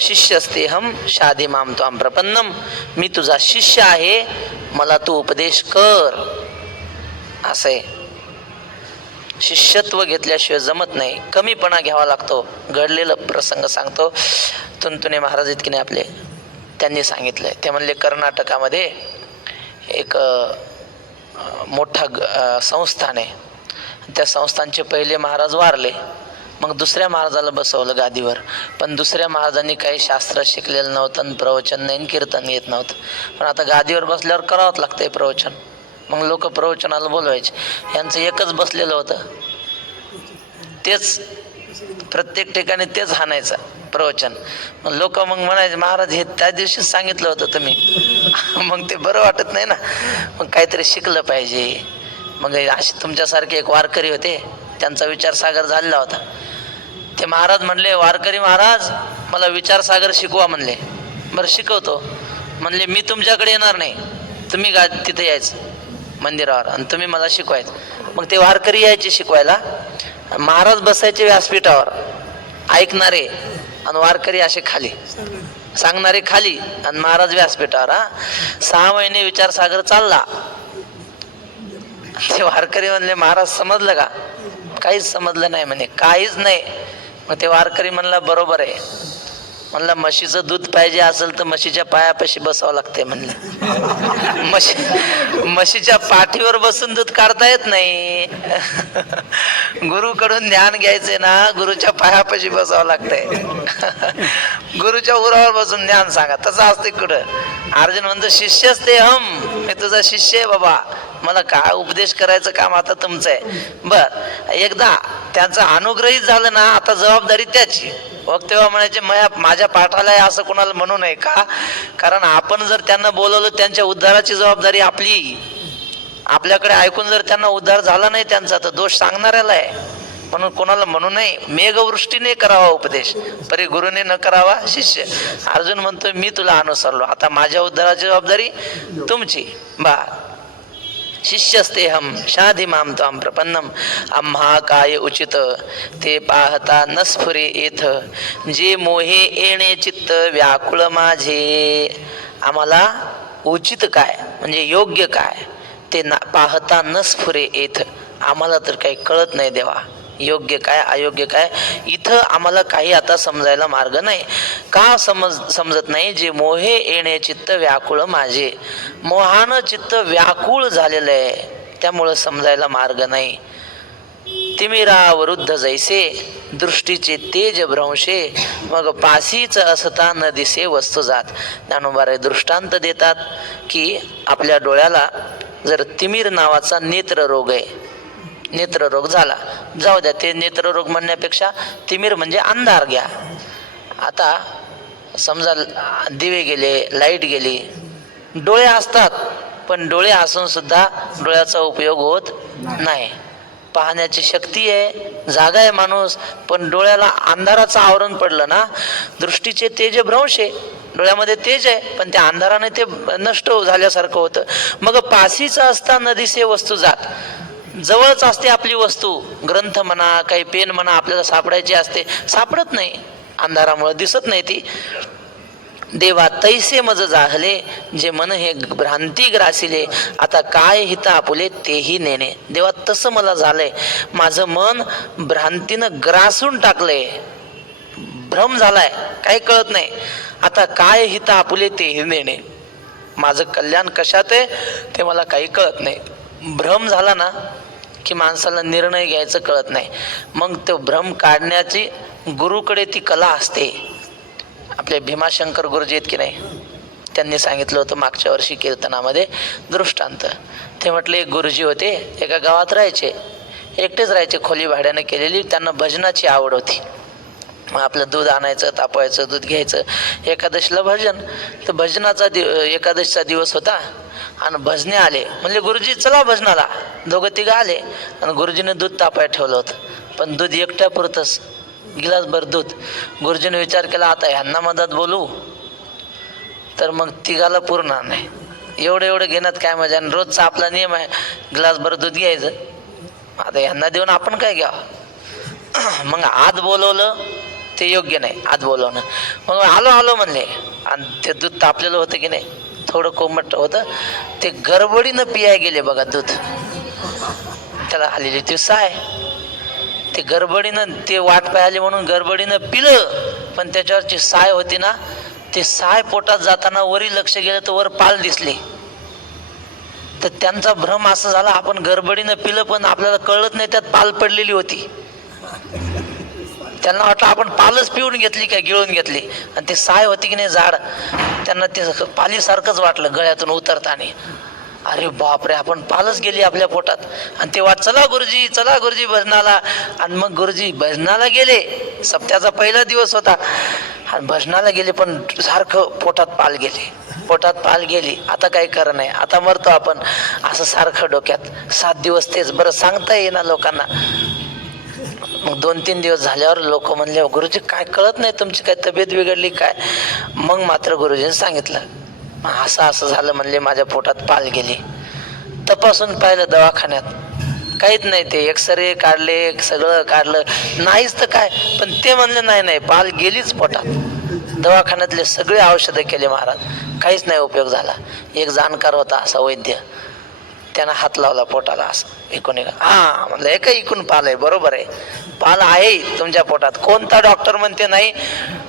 शिष्यस्तेहम शाधि माम त्वाम प्रपन्नम. मी तुझा शिष्य आहे, मला तू उपदेश कर. असे शिष्यत्व घेतल्याशिवाय जमत नाही, कमीपणा घ्यावा लागतो. घडलेलं प्रसंग सांगतो. तुंतुने महाराज इतके नाही आपले, त्यांनी सांगितलंय. ते म्हणले कर्नाटकामध्ये एक मोठा संस्थान आहे. त्या संस्थानचे पहिले महाराज वारले. मग दुसऱ्या महाराजाला बसवलं गादीवर. पण दुसऱ्या महाराजांनी काही शास्त्र शिकलेलं नव्हतं, प्रवचन नाही, कीर्तन येत नव्हतं. पण आता गादीवर बसल्यावर करावंच लागतंय प्रवचन. मग लोक प्रवचनाला बोलवायचे. यांचं एकच बसलेलं होतं, तेच प्रत्येक ठिकाणी तेच हाणायचं प्रवचन. मग लोक मग म्हणायचे, महाराज हे त्या दिवशीच सांगितलं होतं तुम्ही. मग ते बरं वाटत नाही ना, मग काहीतरी शिकलं पाहिजे. मग असे तुमच्यासारखे एक वारकरी होते, त्यांचा विचारसागर झालेला होता. ते महाराज म्हणले, वारकरी महाराज मला विचारसागर शिकवा म्हणले. बरं शिकवतो म्हणले. मी तुमच्याकडे येणार नाही, तुम्ही तिथे यायचं मंदिरावर आणि तुम्ही मला शिकवायचं. मग ते वारकरी यायचे शिकवायला. महाराज बसायचे व्यासपीठावर, ऐकणारे आणि वारकरी असे खाली, सांगणारे खाली आणि महाराज व्यासपीठावर. 6 महिने विचारसागर चालला. ते वारकरी म्हणले, महाराज समजलं का? काहीच समजलं नाही म्हणे, काहीच नाही. मग ते वारकरी म्हणला, बरोबर आहे. म्हणला म्हशीचं दूध पाहिजे असेल तर म्हशीच्या पायापाशी बसावं लागते म्हणलं. म्हशीच्या पाठीवर बसून दूध काढता येत नाही. गुरुकडून ज्ञान घ्यायचे ना, गुरुच्या पायापाशी बसावं लागतंय. गुरुच्या उरावर बसून ज्ञान सांगा, तसं असते कुठं. अर्जुन म्हणतो, शिष्यच ते हम, मी तुझा शिष्य आहे बाबा, मला काय उपदेश करायचं काम आता तुमचं आहे. बर, एकदा त्यांचं अनुग्रहित झालं ना, आता जबाबदारी त्याची. मग तेव्हा म्हणायचे माझ्या पाठाला आहे असं कोणाला म्हणू नये. का? कारण आपण जर त्यांना बोलवलं, त्यांच्या उद्धाराची जबाबदारी आपली. आपल्याकडे ऐकून जर त्यांना उद्धार झाला नाही त्यांचा, तर दोष सांगणाऱ्याला आहे. म्हणून कोणाला म्हणू नये. मेघवृष्टीने करावा उपदेश, परी गुरुने न करावा शिष्य. अर्जुन म्हणतोय मी तुला अनुसरलो, आता माझ्या उद्धाराची जबाबदारी तुमची. बा शिष्यस्तेहम शाधी माम त्वाम प्रपन्नम आम्हा काय उचित ते पाहता न स्फुरे येथ जे मोहे येणे चित्त व्याकुळ माझे. आम्हाला उचित काय म्हणजे योग्य काय ते पाहता न स्फुरे येथ. आम्हाला तर काही कळत नाही देवा, योग्य काय अयोग्य काय इथं आम्हाला काही आता समजायला मार्ग नाही. का समजत नाही? जे मोहे येणे चित्त व्याकुळ माझे. मोहानं चित्त व्याकुळ झालेलं आहे, त्यामुळं समजायला मार्ग नाही. तिमिरा वरुद्ध जैसे दृष्टीचे तेज भ्रंशे मग पासीच असता न दिसे वस्तू जात. ज्ञानोबाराय दृष्टांत देतात की आपल्या डोळ्याला जर तिमिर नावाचा नेत्ररोग आहे, नेत्ररोग झाला, जाऊ द्या, ते नेत्ररोग म्हणण्यापेक्षा तिमिर म्हणजे अंधार घ्या. आता समजा दिवे गेले, लाईट गेली, डोळे असतात पण डोळे असून सुद्धा डोळ्याचा उपयोग होत नाही. पाहण्याची शक्ती आहे, जागा आहे माणूस, पण डोळ्याला अंधाराचं आवरण पडलं ना. दृष्टीचे तेज भ्रंश आहे, डोळ्यामध्ये तेज आहे पण त्या अंधाराने ते नष्ट झाल्यासारखं होतं. मग पासीचं असता न दिसे वस्तू जात. जवळच असते आपली वस्तू, ग्रंथ म्हणा, काही पेन म्हणा, आपल्याला सापडायची असते, सापडत नाही, अंधारामुळे दिसत नाही ती. देवा तैसे मज जाहले जे मन हे भ्रांती ग्रासिले आता काय हित आपुले तेही नेणे. देवा तसं मला झालंय, माझं मन भ्रांतीनं ग्रासून टाकलंय, भ्रम झालाय, काही कळत नाही. आता काय हित आपुले तेही नेणे. माझं कल्याण कशात आहे ते मला काही कळत नाही. भ्रम झाला ना की माणसाला निर्णय घ्यायचं कळत नाही. मग तो भ्रम काढण्याची गुरुकडे ती कला असते. आपले भीमाशंकर गुरुजी आहेत की नाही, त्यांनी सांगितलं होतं मागच्या वर्षी कीर्तनामध्ये दृष्टांत. ते म्हटले एक गुरुजी होते, एका गावात राहायचे, एकटेच राहायचे, खोली भाड्यानं केलेली. त्यांना भजनाची आवड होती. मग आपलं दूध आणायचं, तापवायचं, दूध घ्यायचं. एकादशीला भजन, तर भजनाचा एकादशीचा दिवस होता आणि भजने आले. म्हणले गुरुजी चला भजनाला. दोघं तिघं आले आणि गुरुजीने दूध तापायला ठेवलं होतं, पण दूध एकट्यापुरतंच, गिलासभर दूध. गुरुजीने विचार केला आता ह्यांना मदत बोलू तर मग तिघाला पुरणार नाही, एवढं एवढं घेण्यात काय मजा. आणि रोजचा आपला नियम आहे गिलासभर दूध घ्यायचं, आता ह्यांना देऊन आपण काय घ्यावं. मग आत बोलवलं ते योग्य नाही, आत बोलवणं. मग आलो आलो म्हणले आणि ते दूध तापलेलं होतं की नाही, थोडं कोमट होतं, ते गडबडीनं पियाय गेले बघा दूध. त्याला आलेली ती साय, ते गडबडीनं ते वाट पाहिली म्हणून गडबडीनं पिलं, पण त्याच्यावरची साय होती ना, ते साय पोटात जाताना वरी लक्ष गेलं तर वर पाल दिसली. तर त्यांचा भ्रम असा झाला, आपण गडबडीनं पिलं पण आपल्याला कळत नाही त्यात पाल पडलेली होती. त्यांना वाटलं आपण पालच पिऊन घेतली काय, गिळून घेतली, आणि ते साय होती की नाही जाड, त्यांना ते पालीसारखंच वाटलं गळ्यातून उतरताना. अरे बापरे, आपण पालच गेली आपल्या पोटात. आणि ते वाट चला गुरुजी भजनाला. आणि मग गुरुजी भजनाला गेले, सप्त्याचा पहिला दिवस होता आणि भजनाला गेले, पण सारखं पोटात पाल गेली. आता काही खरं नाही, आता मरतो आपण, असं सारखं डोक्यात. 7 दिवस तेच, बरं सांगता येईना लोकांना. मग 2-3 दिवस झाल्यावर लोक म्हणले गुरुजी काय कळत नाही, तुमची काय तब्येत बिघडली काय. मग मात्र गुरुजीने सांगितलं असं असं झालं. म्हणले माझ्या पोटात पाल गेली. तपासून पाहिलं दवाखान्यात, काहीच नाही. ते एक्सरे काढले, सगळं काढलं, नाहीच तर काय. पण ते म्हणले नाही पाल गेलीच पोटात. दवाखान्यातले सगळे औषधं केले महाराज, काहीच नाही उपयोग झाला. एक जाणकार होता असा वैद्य, त्यानं हात लावला पोटाला, असं ऐकून हा म्हणलं हे काय इकून पाल आहे, बरोबर आहे, पाल आहे तुमच्या पोटात. कोणता डॉक्टर म्हणते नाही,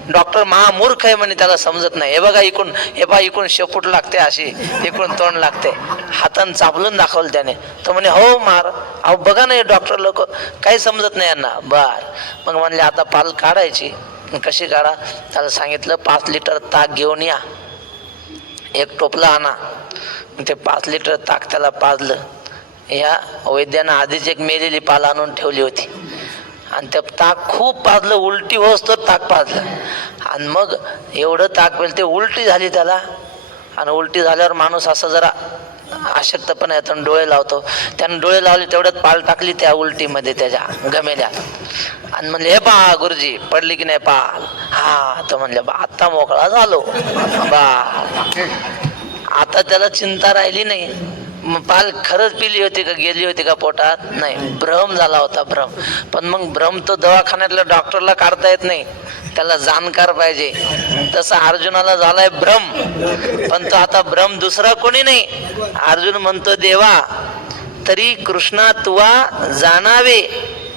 डॉक्टर महामूर्ख आहे म्हणे, त्याला समजत नाही. हे बघा इकून, हे बघा इकून शेपूट लागते, अशी इकडून तोंड लागते. हातानं चापलून दाखवलं त्याने. तो म्हणे हो मार, अहो बघा नाही डॉक्टर लोक, काही समजत नाही यांना. मग म्हणले आता पाल काढायची. कशी काढा, त्याला सांगितलं 5 लिटर ताक घेऊन या, एक टोपला आणा. ते 5 लिटर ताक त्याला पाजलं. या वैद्यानं आधीच एक मेलेली पाल आणून ठेवली होती. आणि त्या ताक खूप पाजलं, उलटी होस तर ताक पाजलं. आणि मग एवढं ताक पेल ते उलटी झाली त्याला. आणि उलटी झाल्यावर माणूस असं जरा अशक्तपणा येतो, डोळे लावतो. त्यानं डोळे लावले तेवढ्यात पाल टाकली त्या उलटीमध्ये त्याच्या गमेल्या. आणि म्हणले, हे पा गुरुजी पडली की नाही पाल? हा. तर म्हणले, बा आता मोकळा झालो बा. आता त्याला चिंता राहिली नाही. पाल खरंच पिली होती का, गेली होती का पोटात? नाही, भ्रम झाला होता, भ्रम. पण मग भ्रम तो दवाखान्यातल्या डॉक्टरला काढता येत नाही, त्याला जाणकार पाहिजे. तसा अर्जुनाला झालाय भ्रम, पण तो आता भ्रम दुसरा कोणी नाही. अर्जुन म्हणतो, देवा तरी कृष्णा तुवा जाणावे,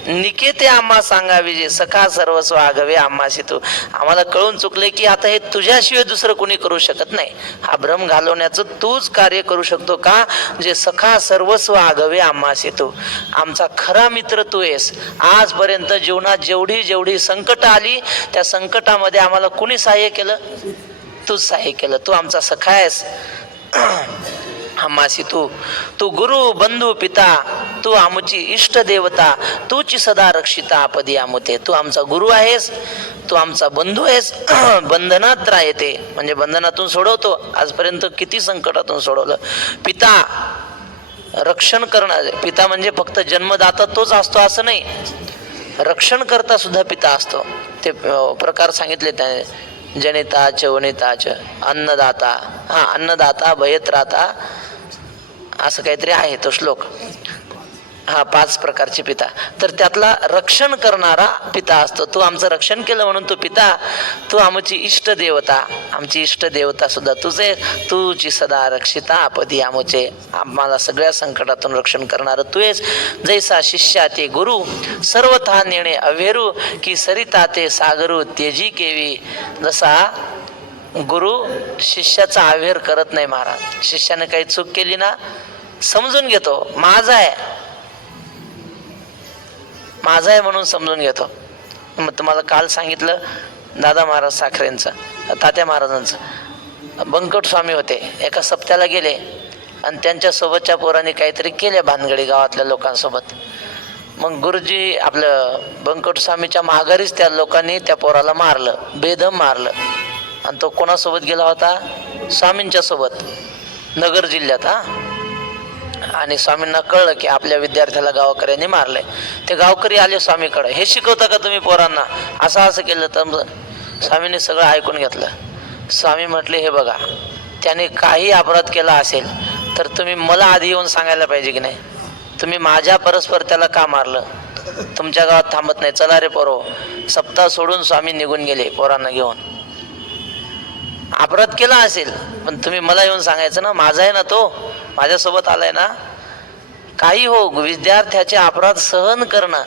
निकेते आम्हा सांगावे, जे सखा सर्वस्व आगवे आम्हाशी तू. आम्हाला कळून चुकले की आता हे तुझ्याशिवाय दुसरं कोणी करू शकत नाही. हा भ्रम घालवण्याचं तूच कार्य करू शकतो का, जे सखा सर्वस्व आगवे आम्हाशी तू. आमचा खरा मित्र तू आहेस. आजपर्यंत जीवनात जेवढी जेवढी संकट आली, त्या संकटामध्ये आम्हाला कुणी सहाय्य केलं? तूच सहाय्य केलं. तू आमचा सखा आहेस. आम्हाशी तू, तू गुरु बंधू पिता, तू आमची इष्ट देवता, तूची सदा रक्षिता आपदी आमुते. तू आमचा गुरु आहेस, तू आमचा बंधू आहेस. बंधनात राहते म्हणजे बंधनातून सोडवतो. आजपर्यंत किती संकटातून सोडवलं. पिता रक्षण करणार. पिता म्हणजे फक्त जन्मदाता तोच असतो असं नाही, रक्षण करता सुद्धा पिता असतो. ते प्रकार सांगितले त्याने, जनिता च वनिता च, अन्नदाता. हा, अन्नदाता भयत्राता असं काहीतरी आहे तो श्लोक. हा, 5 प्रकारचे पिता. तर त्यातला रक्षण करणारा पिता असतो. तू आमचं रक्षण केलं म्हणून तू पिता. तू आमची इष्ट देवता, आमची इष्ट देवता सुद्धा तुझे. तुझी सदा रक्षिता आपदी आमुचे, आम्हाला सगळ्या संकटातून रक्षण करणार तू आहेस. जैसा शिष्या ते गुरु, सर्वथा नेणे अवेरू, की सरिता ते सागरू तेजी केवी. जसा गुरु शिष्याचा अवेर करत नाही महाराज. शिष्याने काही चूक केली ना, समजून घेतो, माझा आहे, माझा आहे म्हणून समजून घेतो. मग तुम्हाला काल सांगितलं दादा महाराज साखरेंचं, तात्या महाराजांचं. बंकट स्वामी होते, एका सप्त्याला गेले आणि त्यांच्या सोबतच्या पोरांनी काहीतरी केले भानगडी गावातल्या लोकांसोबत. मग गुरुजी आपलं बंकट स्वामीच्या माघारीच त्या लोकांनी त्या पोराला मारलं, बेदम मारलं. आणि तो कोणासोबत गेला होता? स्वामींच्या सोबत, नगर जिल्ह्यात. आणि स्वामींना कळलं की आपल्या विद्यार्थ्याला गावकऱ्यांनी मारलंय. ते गावकरी आले स्वामीकडे, हे शिकवता का तुम्ही पोरांना? असं असं केलं. तर स्वामींनी सगळं ऐकून घेतलं. स्वामी म्हटले, हे बघा, त्याने काही अपराध केला असेल तर तुम्ही मला आधी येऊन सांगायला पाहिजे की नाही? तुम्ही माझ्या परस्पर त्याला का मारलं? तुमच्या गावात थांबत नाही, चला रे पोरो. सप्ताह सोडून स्वामी निघून गेले पोरांना घेऊन. अपराध केला असेल पण तुम्ही मला येऊन सांगायचं ना, माझा आहे ना, तो माझ्यासोबत आलाय ना. काही हो, विद्यार्थ्याचे अपराध सहन करणं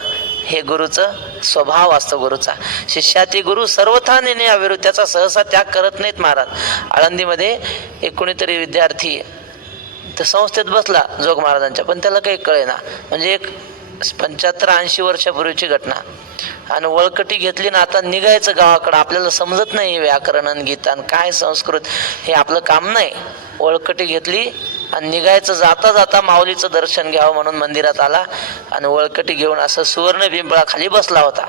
हे गुरुचं स्वभाव असतो. गुरुचा शिष्याचे गुरु सर्वथा नेणे अविरू, त्याचा सहसा त्याग करत नाहीत महाराज. आळंदीमध्ये एक कोणीतरी विद्यार्थी तर संस्थेत बसला जोग महाराजांच्या, पण त्याला काही कळेना. म्हणजे एक 75-80 वर्षापूर्वीची घटना. आणि वळकटी घेतली ना, आता निघायचं गावाकडं. आपल्याला समजत नाही व्याकरण आणि गीता काय संस्कृत, हे आपलं काम नाही. वळकटी घेतली आणि निघायचं. जाता जाता माऊलीचं दर्शन घ्यावं म्हणून मंदिरात आला आणि वळकटी घेऊन असं सुवर्ण पिंपळाखाली बसला होता.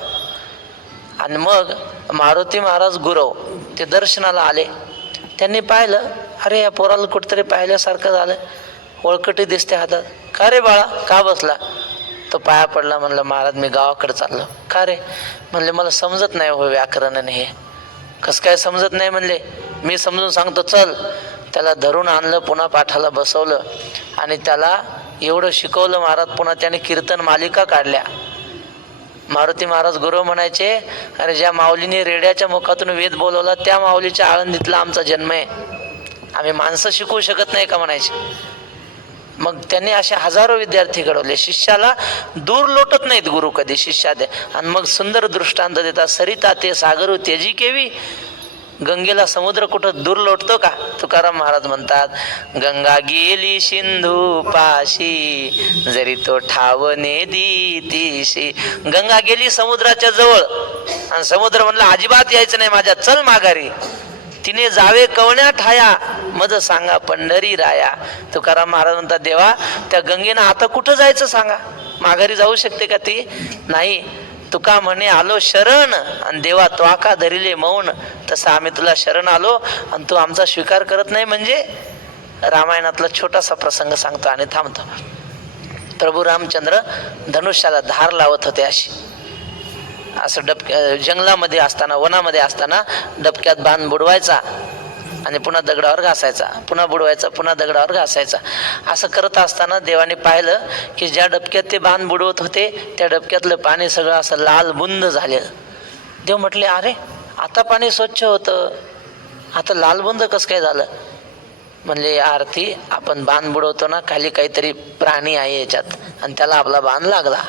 आणि मग मारुती महाराज गुरव ते दर्शनाला आले. त्यांनी पाहिलं, अरे या पोराला कुठेतरी पाहिल्यासारखं झालं, वळकटी दिसते हातात. का रे बाळा, का बसला? तो पाया पडला. म्हणलं, महाराज मी गावाकडे चाललो. का रे? म्हणले, मला समजत नाही हो व्याकरण आणि हे. कसं काय समजत नाही? म्हणले, मी समजून सांगतो, चल. त्याला धरून आणलं, पुन्हा पाठाला बसवलं आणि त्याला एवढं शिकवलं महाराज. पुन्हा त्याने कीर्तन मालिका काढल्या. मारुती महाराज गुरु म्हणायचे, अरे ज्या माऊलीने रेड्याच्या मुखातून वेद बोलवला त्या माऊलीच्या आळंदीतला आमचा जन्म आहे, आम्ही माणसं शिकवू शकत नाही का म्हणायचे. मग त्यांनी असे हजारो विद्यार्थी घडवले. शिष्याला दूर लोटत नाहीत गुरु कधी, शिष्या दे. आणि मग सुंदर दृष्टांत देतात, सरिता ते सागरू तेजी केवी. गंगेला समुद्र कुठं दूर लोटतो का? तुकाराम महाराज म्हणतात, गंगा गेली सिंधू पाशी, जरी तो ठावने दितीशी. गंगा गेली समुद्राच्या जवळ आणि समुद्र म्हणला, अजिबात यायचं नाही माझ्या, चल माघारी. तिने जावे कवण्या ठाया, मज सांगा पंढरी राया. तुकाराम महाराज म्हणतात, देवा त्या गंगेनं आता कुठं जायचं सांगा, माघारी जाऊ शकते का ती? नाही. तुका म्हणे आलो शरण आणि देवा तो आका धरिले मौन. तसं आम्ही तुला शरण आलो आणि तू आमचा स्वीकार करत नाही. म्हणजे रामायणातला छोटासा प्रसंग सांगतो आणि थांबतो. प्रभू रामचंद्र धनुष्याला धार लावत होते. अशी असं जंगलामध्ये असताना, वनामध्ये असताना डबक्यात बाण बुडवायचा आणि पुन्हा दगडावर घासायचा, पुन्हा बुडवायचा, पुन्हा दगडावर घासायचा. असं करत असताना देवाने पाहिलं की ज्या डबक्यात ते बाण बुडवत होते त्या डबक्यातलं पाणी सगळं असं लाल बुंद झालेलं. देव म्हटले अरे आता पाणी स्वच्छ होतं, आता लालबुंद कसं काय झालं? म्हणले आरती आपण बाण बुडवतो ना, खाली काहीतरी प्राणी आहे याच्यात आणि त्याला आपला बाण लागला.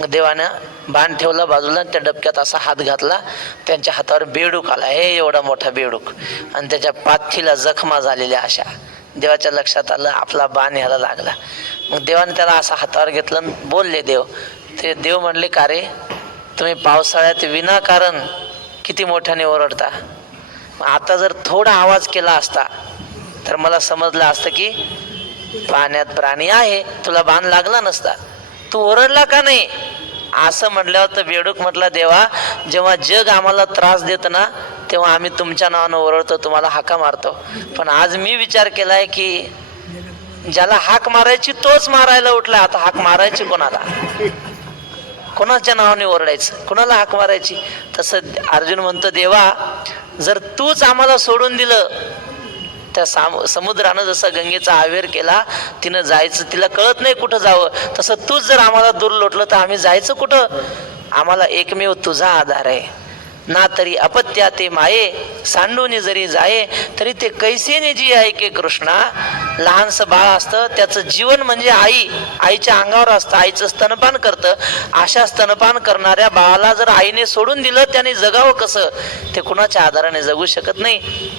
मग देवानं बाण ठेवला बाजूला, त्या डबक्यात असा हात घातला, त्यांच्या हातावर बेडूक आला, हे एवढा मोठा बेडूक, आणि त्याच्या पाठीला जखमा झालेल्या अशा. देवाच्या लक्षात आलं आपला बाण ह्याला लागला. मग देवाने त्याला असा हातावर घेतलं आणि बोलले देव. ते देव म्हणले का रे तुम्ही पावसाळ्यात विनाकारण किती मोठ्याने ओरडता. आता जर थोडा आवाज केला असता तर मला समजलं असतं की पाण्यात प्राणी आहे, तुला बाण लागला नसता, तू ओरडला का नाही. असं म्हटल्यावर तर बेडूक म्हटला देवा जेव्हा जग आम्हाला त्रास देत ना तेव्हा आम्ही तुमच्या नावानं ओरडतो, तुम्हाला हाका मारतो. पण आज मी विचार केलाय की ज्याला हाक मारायची तोच मारायला उठला, आता हाक मारायची कोणाला, कोणाच्या नावाने ओरडायचं, कोणाला हाक मारायची. तसं अर्जुन म्हणतो देवा जर तूच आम्हाला सोडून दिलं, त्या समुद्रानं जसं गंगेचा आवेर केला, तिनं जायचं तिला कळत नाही कुठं जावं, तसं तूच जर आम्हाला दूर लोटलं तर आम्ही जायचं कुठं. आम्हाला एकमेव तुझा आधार आहे ना, तरी अपत्या ते माये सांडून जरी जाये तरी ते कैसेने जी आहे की कृष्णा. लहानसं बाळ असतं त्याचं जीवन म्हणजे आई, आईच्या अंगावर असतं, आईचं स्तनपान करतं. अशा स्तनपान करणाऱ्या बाळाला जर आईने सोडून दिलं त्याने जगावं कसं, ते कुणाच्या आधाराने जगू शकत नाही.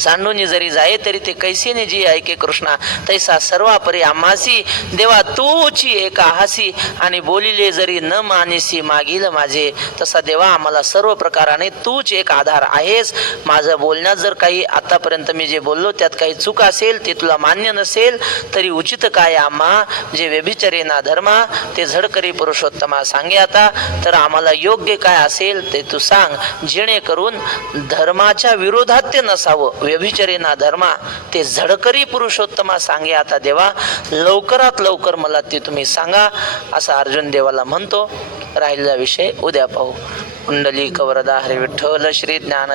सांडून जरी जाये तरी ते कैसेने जी आहे की कृष्णा. तैसा सर्वापरी आम्हासी देवा तूची एका हासी, आणि बोलिले जरी न मानिसी मागील माझे. तसा देवा आम्हाला सर्व प्रकाराने तूच एक आधार आहेस. माझं बोलण्यात जर काही आतापर्यंत मी जे बोललो त्यात काही चूक असेल, ते तुला मान्य नसेल तरी उचित काय आम्हा जे व्यभिचारे ना धर्मा ते झडकरी पुरुषोत्तमा. सांगे आता तर आम्हाला योग्य काय असेल ते तू सांग, जेणेकरून धर्माच्या विरोधात ते नसावं. व्यभिचारे ना धर्मा ते झडकरी पुरुषोत्तमा. सांगे आता देवा लवकरात लवकर मला ते तुम्ही सांगा, असा अर्जुन देवाला म्हणतो. राहिलेला विषय उद्या पाहू. कुंडलिक वरदा हरी विठ्ठल श्री ज्ञान